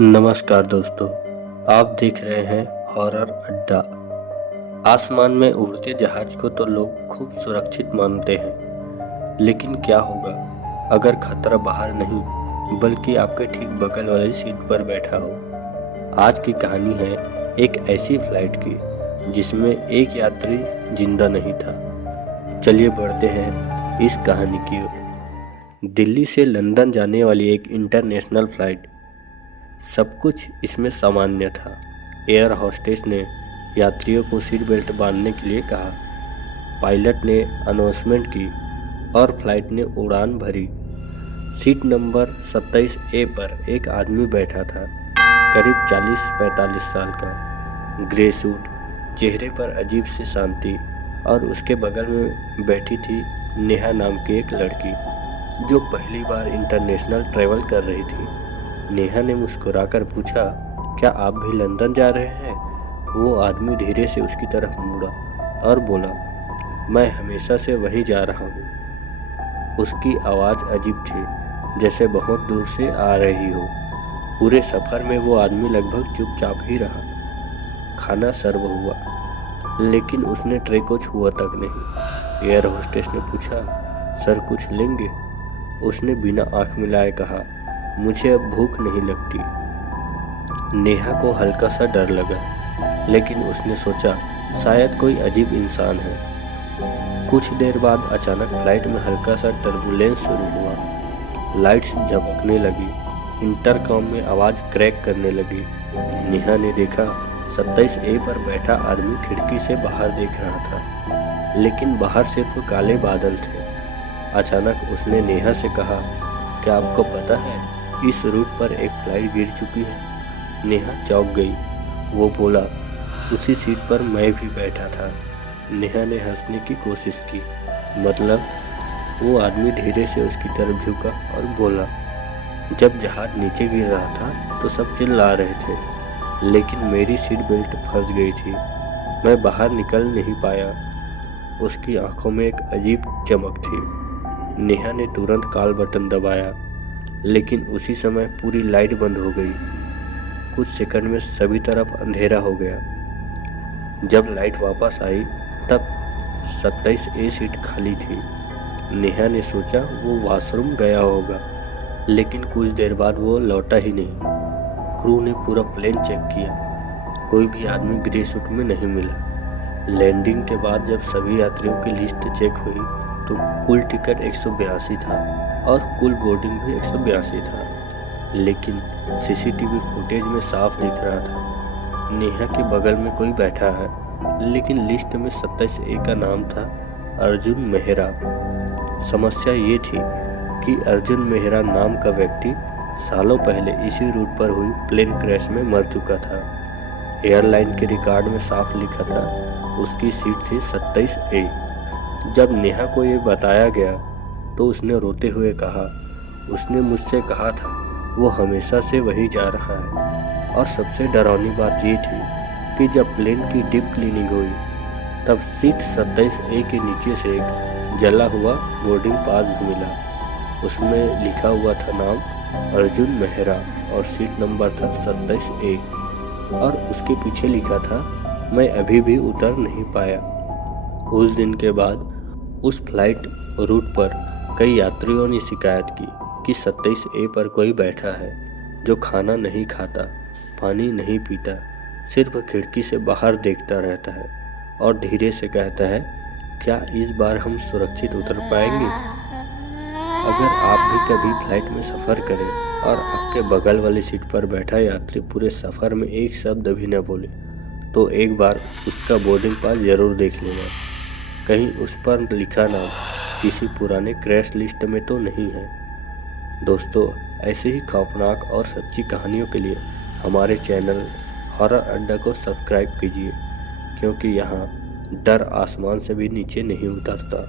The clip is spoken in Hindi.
नमस्कार दोस्तों, आप देख रहे हैं हॉरर अड्डा। आसमान में उड़ते जहाज को तो लोग खूब सुरक्षित मानते हैं, लेकिन क्या होगा अगर खतरा बाहर नहीं बल्कि आपके ठीक बगल वाली सीट पर बैठा हो। आज की कहानी है एक ऐसी फ्लाइट की जिसमें एक यात्री जिंदा नहीं था। चलिए बढ़ते हैं इस कहानी की ओर। दिल्ली से लंदन जाने वाली एक इंटरनेशनल फ्लाइट। सब कुछ इसमें सामान्य था। एयर होस्टेस ने यात्रियों को सीट बेल्ट बांधने के लिए कहा, पायलट ने अनाउंसमेंट की और फ्लाइट ने उड़ान भरी। सीट नंबर 27 ए पर एक आदमी बैठा था, करीब 40-45 साल का, ग्रे सूट, चेहरे पर अजीब सी शांति, और उसके बगल में बैठी थी नेहा नाम की एक लड़की जो पहली बार इंटरनेशनल ट्रैवल कर रही थी। नेहा ने मुस्कुराकर पूछा, क्या आप भी लंदन जा रहे हैं? वो आदमी धीरे से उसकी तरफ मुड़ा और बोला, मैं हमेशा से वहीं जा रहा हूँ। उसकी आवाज़ अजीब थी, जैसे बहुत दूर से आ रही हो। पूरे सफ़र में वो आदमी लगभग चुपचाप ही रहा। खाना सर्व हुआ, लेकिन उसने ट्रे को छुआ तक नहीं। एयर होस्टेस ने पूछा, सर कुछ लेंगे? उसने बिना आँख मिलाए कहा, मुझे अब भूख नहीं लगती। नेहा को हल्का सा डर लगा, लेकिन उसने सोचा शायद कोई अजीब इंसान है। कुछ देर बाद अचानक फ्लाइट में हल्का सा टर्बुलेंस शुरू हुआ। लाइट्स झपकने लगी, इंटरकॉम में आवाज़ क्रैक करने लगी। नेहा ने देखा 27 ए पर बैठा आदमी खिड़की से बाहर देख रहा था, लेकिन बाहर सिर्फ काले बादल थे। अचानक उसने नेहा से कहा, क्या आपको पता है इस रूट पर एक फ्लाइट गिर चुकी है? नेहा चौंक गई। वो बोला, उसी सीट पर मैं भी बैठा था। नेहा ने हंसने की कोशिश की। मतलब? वो आदमी धीरे से उसकी तरफ झुका और बोला, जब जहाज नीचे गिर रहा था तो सब चिल्ला रहे थे, लेकिन मेरी सीट बेल्ट फंस गई थी। मैं बाहर निकल नहीं पाया। उसकी आंखों में एक अजीब चमक थी। नेहा ने तुरंत कॉल बटन दबाया, लेकिन उसी समय पूरी लाइट बंद हो गई। कुछ सेकंड में सभी तरफ अंधेरा हो गया। जब लाइट वापस आई तब 27 ए सीट खाली थी। नेहा ने सोचा वो वॉशरूम गया होगा, लेकिन कुछ देर बाद वो लौटा ही नहीं। क्रू ने पूरा प्लेन चेक किया, कोई भी आदमी ग्रे सूट में नहीं मिला। लैंडिंग के बाद जब सभी यात्रियों की लिस्ट चेक हुई तो कुल टिकट 182 था और कुल बोर्डिंग भी 182 था, लेकिन सीसीटीवी फुटेज में साफ दिख रहा था नेहा के बगल में कोई बैठा है, लेकिन लिस्ट में 27 ए का नाम था अर्जुन मेहरा। समस्या ये थी कि अर्जुन मेहरा नाम का व्यक्ति सालों पहले इसी रूट पर हुई प्लेन क्रैश में मर चुका था। एयरलाइन के रिकॉर्ड में साफ लिखा था उसकी सीट थी 27 ए। जब नेहा को ये बताया गया तो उसने रोते हुए कहा, उसने मुझसे कहा था वो हमेशा से वहीं जा रहा है। और सबसे डरावनी बात ये थी कि जब प्लेन की डीप क्लीनिंग हुई तब सीट 27 ए के नीचे से एक जला हुआ बोर्डिंग पास भी मिला। उसमें लिखा हुआ था नाम अर्जुन मेहरा और सीट नंबर था 27 ए, और उसके पीछे लिखा था, मैं अभी भी उतर नहीं पाया। उस दिन के बाद उस फ्लाइट रूट पर कई यात्रियों ने शिकायत की कि 27 ए पर कोई बैठा है जो खाना नहीं खाता, पानी नहीं पीता, सिर्फ खिड़की से बाहर देखता रहता है और धीरे से कहता है, क्या इस बार हम सुरक्षित उतर पाएंगे? अगर आप भी कभी फ्लाइट में सफ़र करें और आपके बगल वाली सीट पर बैठा यात्री पूरे सफ़र में एक शब्द भी न बोले, तो एक बार उसका बोर्डिंग पास ज़रूर देख लेना। कहीं उस पर लिखा नाम किसी पुराने क्रैश लिस्ट में तो नहीं है। दोस्तों, ऐसे ही खौफनाक और सच्ची कहानियों के लिए हमारे चैनल हॉरर अड्डा को सब्सक्राइब कीजिए, क्योंकि यहाँ डर आसमान से भी नीचे नहीं उतरता।